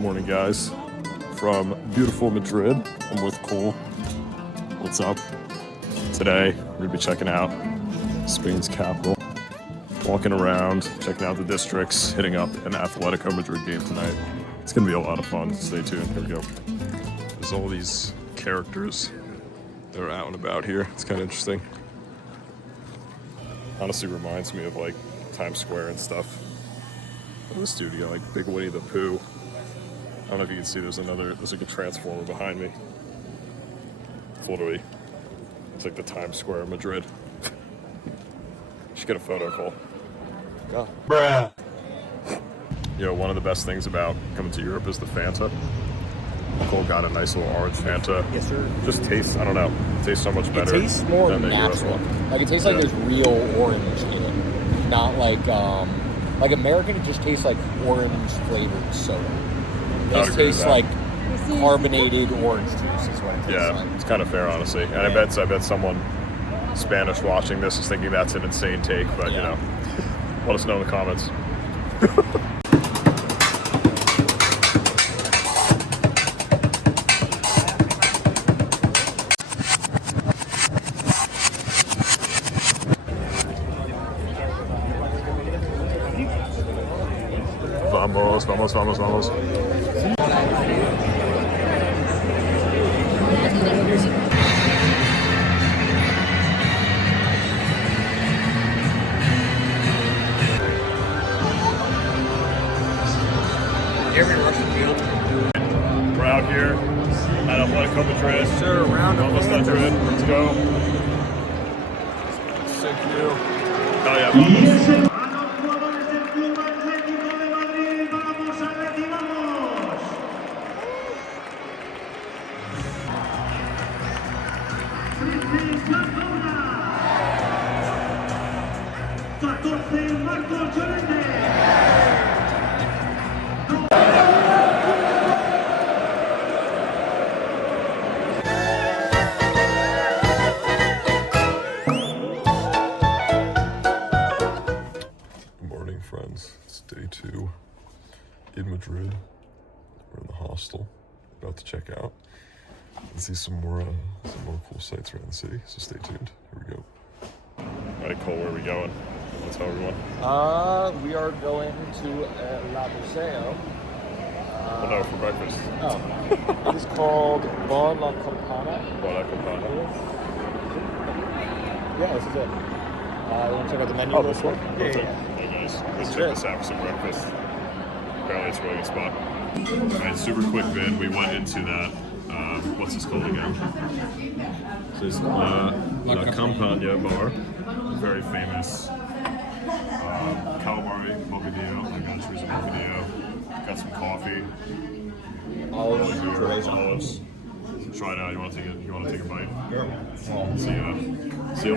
Morning, guys, from beautiful Madrid. I'm with Cole. What's up? Today, we're gonna be checking out Spain's capital, walking around, checking out the districts, hitting up an Atletico Madrid game tonight. It's gonna be a lot of fun. Stay tuned. Here we go. There's all these characters that are out and about here. It's kind of interesting. Honestly, reminds me of like Times Square and stuff. What is this dude? You got like Big Winnie the Pooh. I don't know if you can see. There's like a transformer behind me. It's literally, it's like the Times Square of Madrid. Should get a photo, Cole. Go. Bruh. Yo, one of the best things about coming to Europe is the Fanta. Cole got a nice little orange Fanta. Yes, sir. Just tastes, I don't know, it tastes so much better. It tastes more than the US natural. one. Like it tastes like there's real orange in it, not like American. It just tastes like orange flavored soda. This tastes like carbonated orange juice. Is what it tastes like. It's kind of fair, honestly. And I bet someone Spanish watching this is thinking that's an insane take, but you know, let us know in the comments. Vamos, vamos, vamos, vamos. We're out here at Atletico Madrid. Sir, round of Vamos Madrid. Let's go. Sick view. Oh yeah, vamos. Morning, friends. It's day 2 in Madrid. We're in the hostel, about to check out and see some more cool sights around the city. So stay tuned. Here we go. All right, Cole, where are we going? Let's tell everyone. We are going to La Museo. Well, no, for breakfast. It is called Bon La Campana. Bon La Campana. Yeah, this is it. You want to check out the menu? Oh, this one? Yeah. Hey guys, let's check this out for some breakfast. Apparently it's a really good spot. All right, super quick vid. We went into that, what's this called again? So it's La Campana bar. Very famous. Calamari, bocadillo. I got a chorizo bocadillo. Got some coffee. Olives. Try it out. You want to take a bite? Yeah. See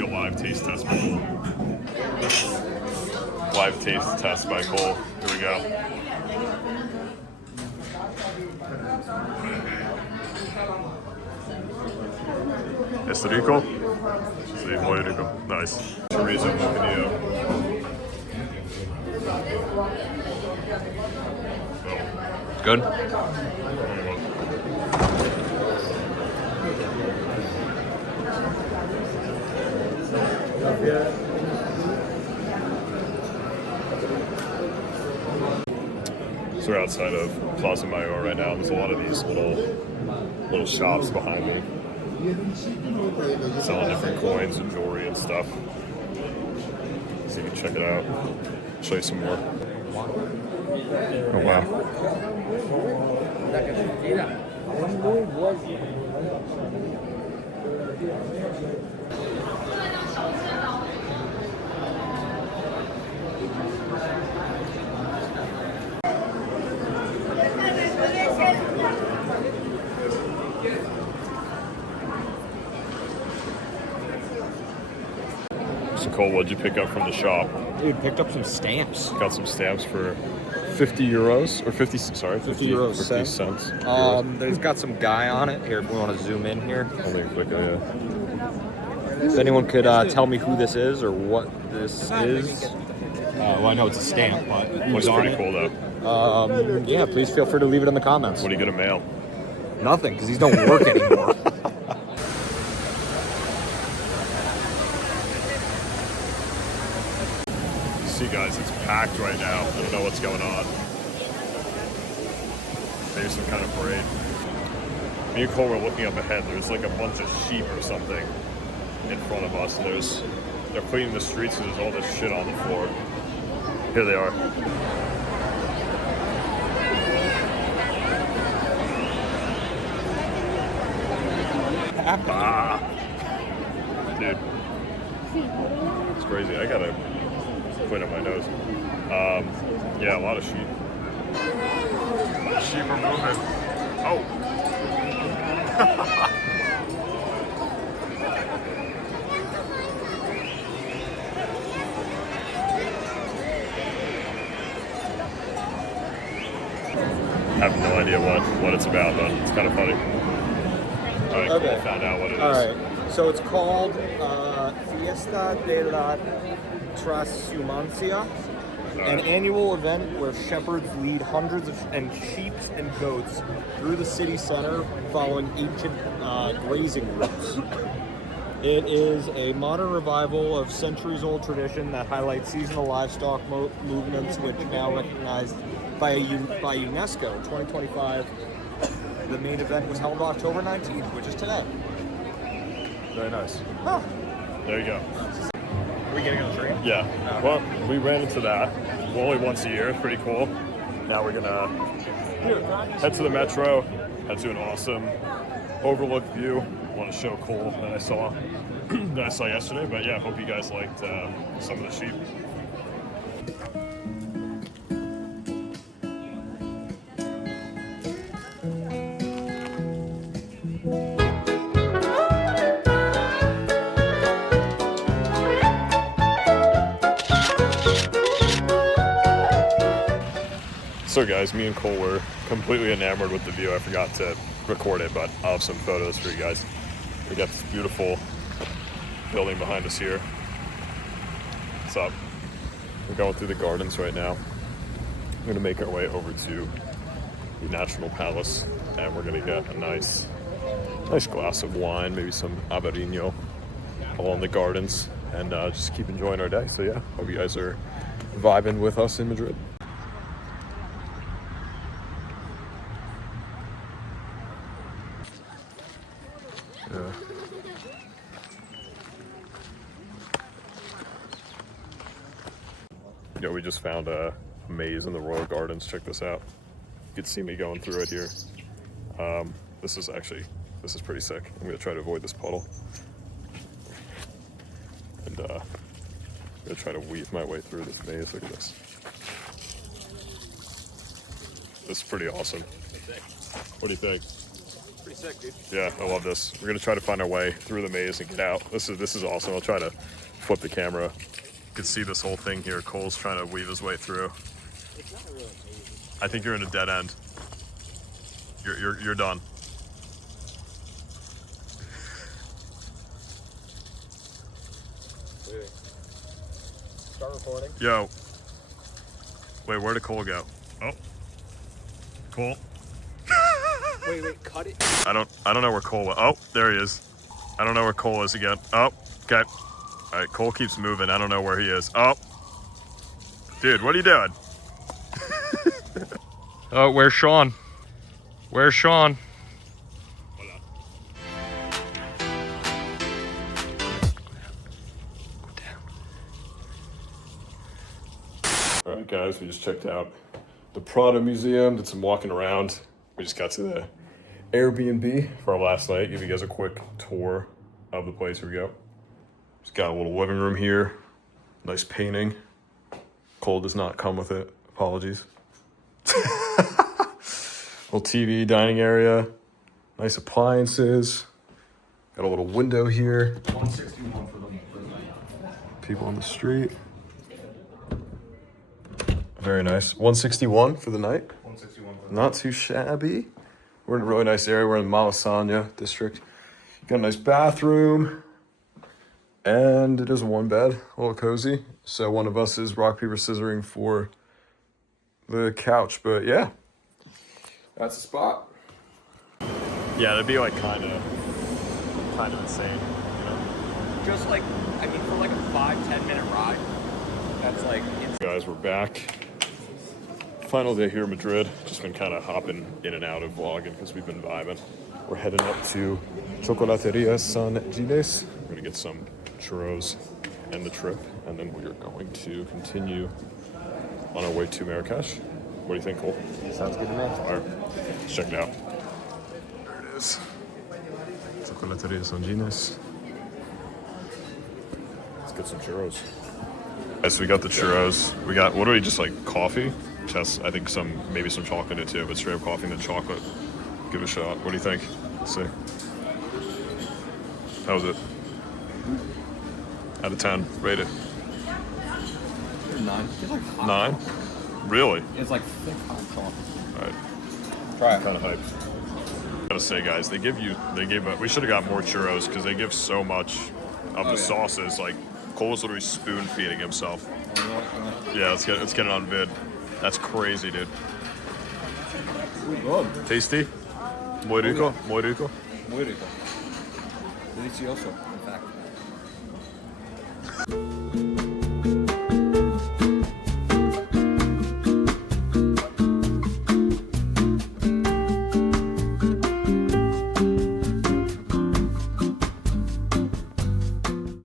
a live taste test by Cole. Live taste test by Cole. Here we go. ¿Es rico? Sí, muy rico. Nice. Chorizo bocadillo. Good. So we're outside of Plaza Mayor right now. There's a lot of these little shops behind me, selling different coins and jewelry and stuff. So you can check it out. Show you some more. Oh wow. So Cole, what'd you pick up from the shop? Dude, picked up some stamps. Got some stamps for 50 euros, or 50 cents. 50 cents. There's got some guy on it. Here, if we want to zoom in here. Only a quick, yeah. If anyone could tell me who this is or what this is. Well, I know it's a stamp, but Looks who's on pretty it? cool though. Yeah, please feel free to leave it in the comments. What are you gonna mail? Nothing, because these don't work anymore. See, guys, it's packed right now. I don't know what's going on. Maybe some kind of parade. Me and Cole were looking up ahead. There's like a bunch of sheep or something in front of us. And they're cleaning the streets and there's all this shit on the floor. Here they are. Ah. Dude. It's crazy. I gotta clean up my nose. Yeah, a lot of sheep. Sheep are moving. Oh. I have no idea what it's about, but it's kind of funny. All right, Okay. Cool. Found out what it is. All right. So it's called Fiesta de la Transhumancia, an annual event where shepherds lead hundreds of sheep and goats through the city center following ancient grazing routes. It is a modern revival of centuries-old tradition that highlights seasonal livestock movements, which now recognized by UNESCO in 2025. The main event was held October 19th, which is today. Very nice. Huh. There you go. Are we getting on the train? Yeah. Well, we ran into that only once a year. It's pretty cool. Now we're gonna head to the metro. Head to an awesome overlook view. I want to show Cole that I saw yesterday. But yeah, hope you guys liked some of the sheep. So guys, me and Cole were completely enamored with the view. I forgot to record it, but I'll have some photos for you guys. We got this beautiful building behind us here. What's up? We're going through the gardens right now. We're gonna make our way over to the National Palace, and we're gonna get a nice glass of wine, maybe some Averino along the gardens, and just keep enjoying our day. So yeah, hope you guys are vibing with us in Madrid. Yeah. Yo, we just found a maze in the Royal Gardens. Check this out. You can see me going through it here. This is pretty sick. I'm gonna try to avoid this puddle. And I'm gonna try to weave my way through this maze. Look at this. This is pretty awesome. What do you think? Pretty sick, dude. Yeah, I love this. We're gonna try to find our way through the maze and get out. This is awesome. I'll try to flip the camera. You can see this whole thing here. Cole's trying to weave his way through. It's not really amazing. I think you're in a dead end. You're done. Wait. Start recording. Yo. Wait, where did Cole go? Oh. Cole. Wait, cut it. I don't know where Cole went. Oh, there he is. I don't know where Cole is again. Oh, okay. All right, Cole keeps moving. I don't know where he is. Oh. Dude, what are you doing? Oh, where's Sean? Where's Sean? All right, guys, we just checked out the Prada Museum, did some walking around. We just got to the Airbnb for our last night. Give you guys a quick tour of the place. Here we go. Just got a little living room here. Nice painting. Cole does not come with it. Apologies. Little TV, dining area. Nice appliances. Got a little window here. 161 for the night. People on the street. Very nice. 161 for the night. 161 for the Not too shabby. We're in a really nice area. We're in Malasaña district. Got a nice bathroom. And it is a one bed, a little cozy. So one of us is rock, paper, scissoring for the couch. But yeah, that's the spot. Yeah, that'd be like kind of insane, you know? Just like, I mean, for like a 5-10 minute ride, that's like insane. Guys, we're back. Final day here in Madrid. Just been kind of hopping in and out of vlogging because we've been vibing. We're heading up to Chocolateria San Giles. We're gonna get some churros and the trip, and then we are going to continue on our way to Marrakesh. What do you think, Cole? Sounds good to me. All right, let's check it out. There it is. Chocolateria San Giles. Let's get some churros. So we got the churros. We got, what are we, just like coffee? Just, I think maybe some chocolate in it too, but straight up coffee and then chocolate. Give it a shot. What do you think? Let's see. How was it? Out of 10, rate it. 9. It's like hot 9? chocolate. Really? It's like thick hot chocolate. All right. Try it. Kind of hyped. Gotta say, guys, we should have got more churros because they give so much of the sauces. Like, Cole's literally spoon feeding himself. Yeah, let's get it on vid. That's crazy, dude. Ooh, good. Tasty? Muy rico? Muy rico? Muy rico. Delicioso, in fact.